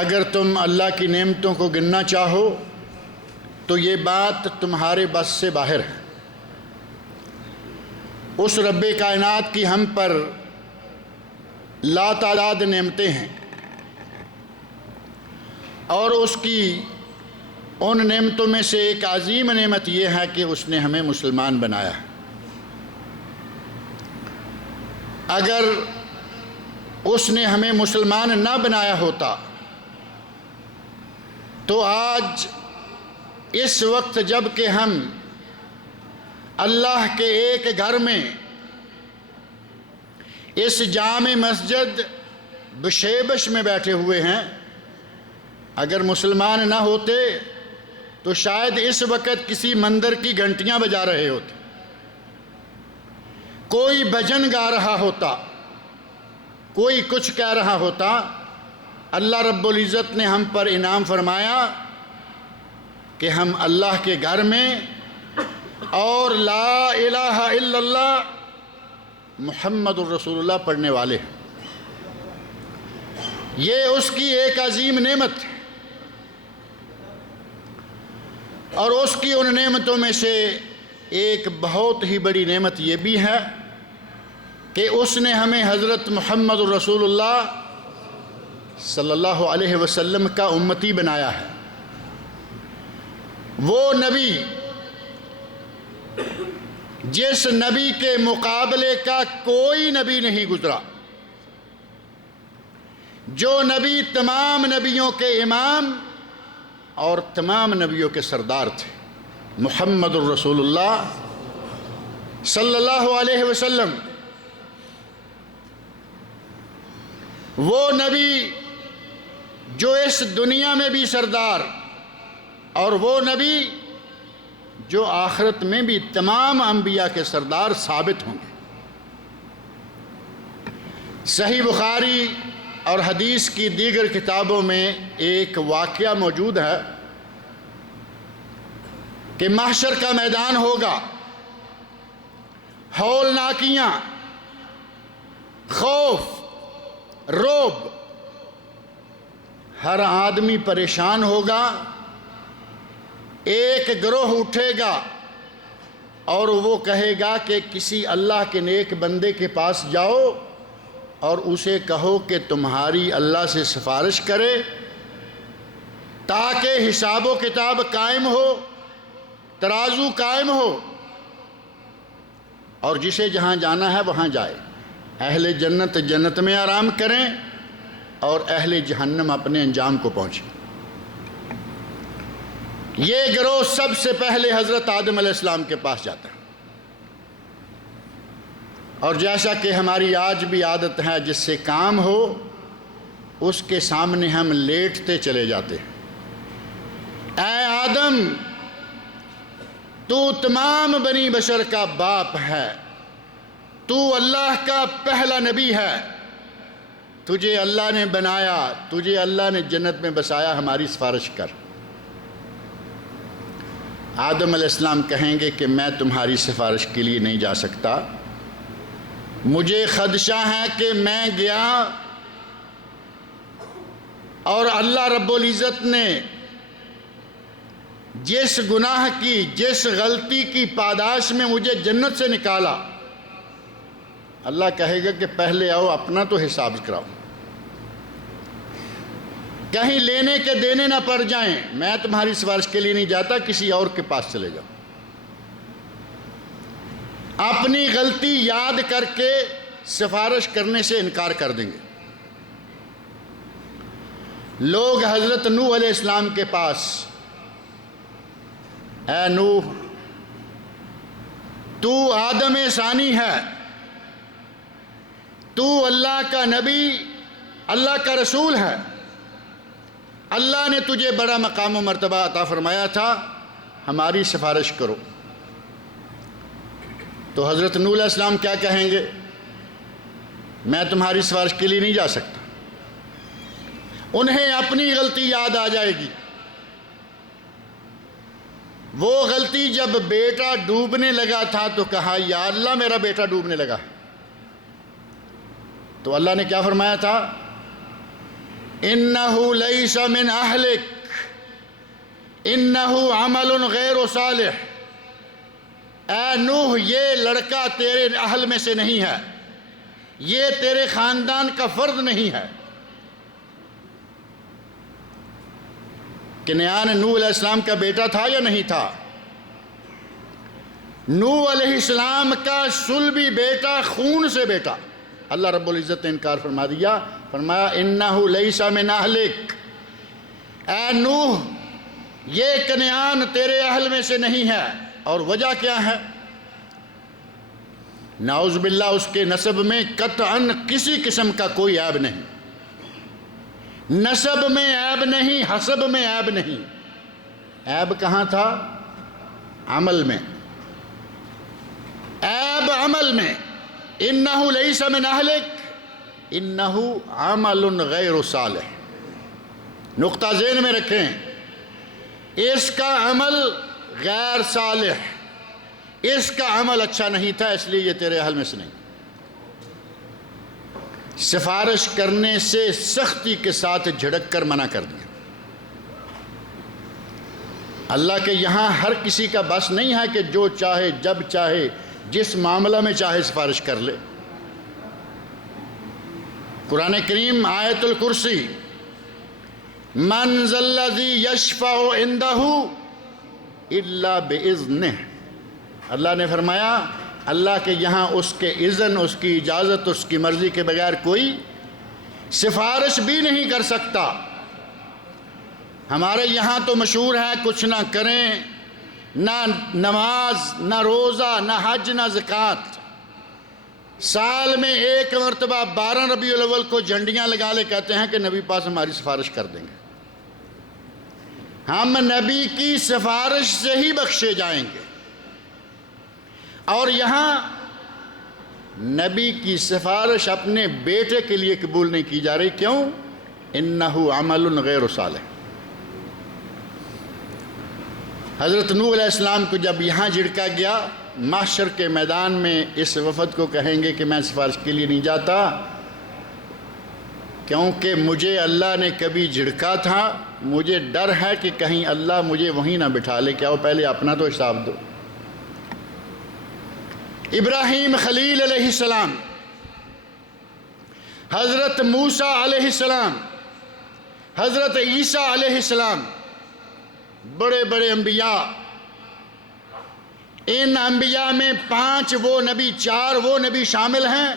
اگر تم اللہ کی نعمتوں کو گننا چاہو تو یہ بات تمہارے بس سے باہر ہے۔ اس رب کائنات کی ہم پر لاتعداد نعمتیں ہیں، اور اس کی ان نعمتوں میں سے ایک عظیم نعمت یہ ہے کہ اس نے ہمیں مسلمان بنایا ہے۔ اگر اس نے ہمیں مسلمان نہ بنایا ہوتا تو آج اس وقت جب کہ ہم اللہ کے ایک گھر میں اس جامع مسجد بشیبش میں بیٹھے ہوئے ہیں، اگر مسلمان نہ ہوتے تو شاید اس وقت کسی مندر کی گھنٹیاں بجا رہے ہوتے، کوئی بھجن گا رہا ہوتا، کوئی کچھ کہہ رہا ہوتا۔ اللہ رب العزت نے ہم پر انعام فرمایا کہ ہم اللہ کے گھر میں اور لا الہ الا اللہ محمد الرسول اللہ پڑھنے والے ہیں۔ یہ اس کی ایک عظیم نعمت ہے، اور اس کی ان نعمتوں میں سے ایک بہت ہی بڑی نعمت یہ بھی ہے کہ اس نے ہمیں حضرت محمد الرسول اللہ صلی اللہ علیہ وسلم کا امتی بنایا ہے۔ وہ نبی جس نبی کے مقابلے کا کوئی نبی نہیں گزرا، جو نبی تمام نبیوں کے امام اور تمام نبیوں کے سردار تھے، محمد الرسول اللہ صلی اللہ علیہ وسلم۔ وہ نبی جو اس دنیا میں بھی سردار، اور وہ نبی جو آخرت میں بھی تمام انبیاء کے سردار ثابت ہوں گے۔ صحیح بخاری اور حدیث کی دیگر کتابوں میں ایک واقعہ موجود ہے کہ محشر کا میدان ہوگا، ہولناکیاں، خوف، رعب، ہر آدمی پریشان ہوگا۔ ایک گروہ اٹھے گا اور وہ کہے گا کہ کسی اللہ کے نیک بندے کے پاس جاؤ اور اسے کہو کہ تمہاری اللہ سے سفارش کرے تاکہ حساب و کتاب قائم ہو، ترازو قائم ہو، اور جسے جہاں جانا ہے وہاں جائے۔ اہل جنت جنت میں آرام کریں اور اہل جہنم اپنے انجام کو پہنچیں۔ یہ گروہ سب سے پہلے حضرت آدم علیہ السلام کے پاس جاتا ہے، اور جیسا کہ ہماری آج بھی عادت ہے، جس سے کام ہو اس کے سامنے ہم لیٹتے چلے جاتے ہیں۔ اے آدم، تو تمام بنی بشر کا باپ ہے، تو اللہ کا پہلا نبی ہے، تجھے اللہ نے بنایا، تجھے اللہ نے جنت میں بسایا، ہماری سفارش کر۔ آدم علیہ السلام کہیں گے کہ میں تمہاری سفارش کے لیے نہیں جا سکتا، مجھے خدشہ ہے کہ میں گیا اور اللہ رب العزت نے جس گناہ کی، جس غلطی کی پاداش میں مجھے جنت سے نکالا، اللہ کہے گا کہ پہلے آؤ اپنا تو حساب کراؤ، کہیں لینے کے دینے نہ پڑ جائیں، میں تمہاری سفارش کے لیے نہیں جاتا، کسی اور کے پاس چلے جاؤ۔ اپنی غلطی یاد کر کے سفارش کرنے سے انکار کر دیں گے۔ لوگ حضرت نوح علیہ السلام کے پاس، اے نوح، تو آدم ثانی ہے، تو اللہ کا نبی، اللہ کا رسول ہے، اللہ نے تجھے بڑا مقام و مرتبہ عطا فرمایا تھا، ہماری سفارش کرو۔ تو حضرت نوح علیہ السلام کیا کہیں گے؟ میں تمہاری سفارش کے لیے نہیں جا سکتا۔ انہیں اپنی غلطی یاد آ جائے گی، وہ غلطی جب بیٹا ڈوبنے لگا تھا تو کہا یا اللہ میرا بیٹا ڈوبنے لگا، تو اللہ نے کیا فرمایا تھا؟ انہو لیس من اہلک انہو عمل غیر صالح، اے نوح یہ لڑکا تیرے اہل میں سے نہیں ہے، یہ تیرے خاندان کا فرد نہیں ہے۔ کنعان نوح علیہ السلام کا بیٹا تھا یا نہیں تھا؟ نوح علیہ السلام کا صلبی بیٹا، خون سے بیٹا۔ اللہ رب العزت نے انکار فرما دیا، فرمایا انہو لیس من اہلک، اے نوح یہ کنعان تیرے اہل میں سے نہیں ہے۔ اور وجہ کیا ہے؟ نعوذ باللہ اس کے نسب میں قطعاً کسی قسم کا کوئی عیب نہیں، نسب میں عیب نہیں، حسب میں عیب نہیں، عیب کہاں تھا؟ عمل میں، عیب عمل میں۔ انہو لیس من اہلک انہو عمل غیر صالح، نقطہ ذہن میں رکھیں، اس کا عمل غیر صالح، اس کا عمل اچھا نہیں تھا، اس لیے یہ تیرے اہل میں سے نہیں۔ سفارش کرنے سے سختی کے ساتھ جھڑک کر منع کر دیا۔ اللہ کے یہاں ہر کسی کا بس نہیں ہے کہ جو چاہے جب چاہے جس معاملہ میں چاہے سفارش کر لے۔ قرآن کریم آیت الکرسی، من ذا الذی یشفع عندہ الا باذنہ، اللہ نے فرمایا اللہ کے یہاں اس کے اذن، اس کی اجازت، اس کی مرضی کے بغیر کوئی سفارش بھی نہیں کر سکتا۔ ہمارے یہاں تو مشہور ہے کچھ نہ کریں، نہ نماز، نہ روزہ، نہ حج، نہ زکوٰۃ، سال میں ایک مرتبہ 12 ربیع الاول کو جھنڈیاں لگا لے کہتے ہیں کہ نبی پاس ہماری سفارش کر دیں گے، ہم نبی کی سفارش سے ہی بخشے جائیں گے۔ اور یہاں نبی کی سفارش اپنے بیٹے کے لیے قبول نہیں کی جا رہی، کیوں؟ انہو عمل غیر صالح۔ حضرت نوح علیہ السلام کو جب یہاں جھڑکا گیا، محشر کے میدان میں اس وفد کو کہیں گے کہ میں سفارش کے لیے نہیں جاتا، کیونکہ مجھے اللہ نے کبھی جھڑکا تھا، مجھے ڈر ہے کہ کہیں اللہ مجھے وہیں نہ بٹھا لے، کیا وہ پہلے اپنا تو حساب دو۔ ابراہیم خلیل علیہ السلام، حضرت موسیٰ علیہ السلام، حضرت عیسیٰ علیہ السلام، بڑے بڑے انبیاء، ان انبیاء میں 5 وہ نبی، 4 وہ نبی شامل ہیں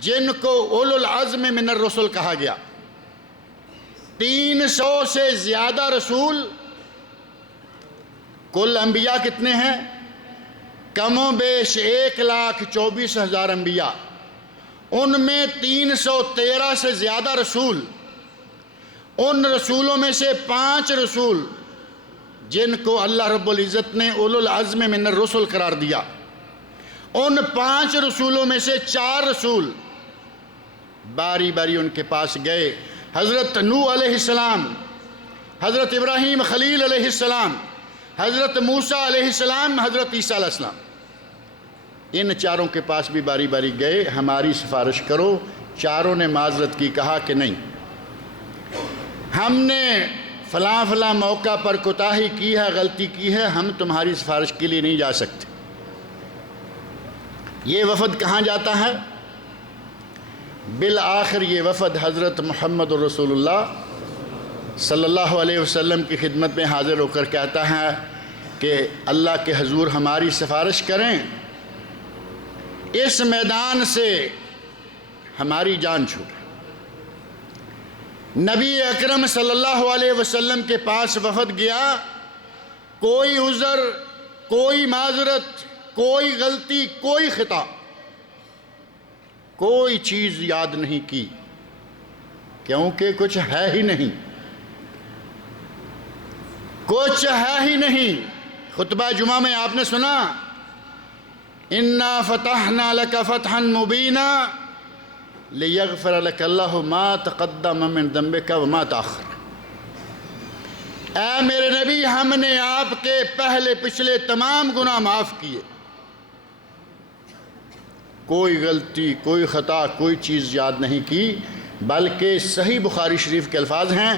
جن کو اولو العزم من الرسل کہا گیا۔ 300 سے زیادہ رسول، کل انبیاء کتنے ہیں؟ کم و بیش 1,24,000 انبیاء، ان میں 313 سے زیادہ رسول، ان رسولوں میں سے 5 رسول جن کو اللہ رب العزت نے اولو العزم من الرسل قرار دیا، ان 5 رسولوں میں سے 4 رسول باری باری ان کے پاس گئے۔ حضرت نوح علیہ السلام، حضرت ابراہیم خلیل علیہ السلام، حضرت موسیٰ علیہ السلام، حضرت عیسیٰ علیہ السلام، ان 4 کے پاس بھی باری باری گئے، ہماری سفارش کرو۔ چاروں نے معذرت کی، کہا کہ نہیں، ہم نے فلاں فلاں موقع پر کوتاہی کی ہے، غلطی کی ہے، ہم تمہاری سفارش کے لیے نہیں جا سکتے۔ یہ وفد کہاں جاتا ہے؟ بالآخر یہ وفد حضرت محمد رسول اللہ صلی اللہ علیہ وسلم کی خدمت میں حاضر ہو کر کہتا ہے کہ اللہ کے حضور ہماری سفارش کریں، اس میدان سے ہماری جان چھوٹے۔ نبی اکرم صلی اللہ علیہ وسلم کے پاس وفد گیا، کوئی عذر، کوئی معذرت، کوئی غلطی، کوئی خطا، کوئی چیز یاد نہیں کی، کیونکہ کچھ ہے ہی نہیں، کچھ ہے ہی نہیں۔ خطبہ جمعہ میں آپ نے سنا، اِنَّا فَتَحْنَا لَكَ فَتْحًا مُبِينًا لِيَغْفِرَ لَكَ اللَّهُ مَا تَقَدَّمَ مِن ذَنبِكَ وَمَا تَأَخَّرَ۔ اے میرے نبی، ہم نے آپ کے پہلے پچھلے تمام گناہ معاف کیے، کوئی غلطی، کوئی خطا، کوئی چیز یاد نہیں کی۔ بلکہ صحیح بخاری شریف کے الفاظ ہیں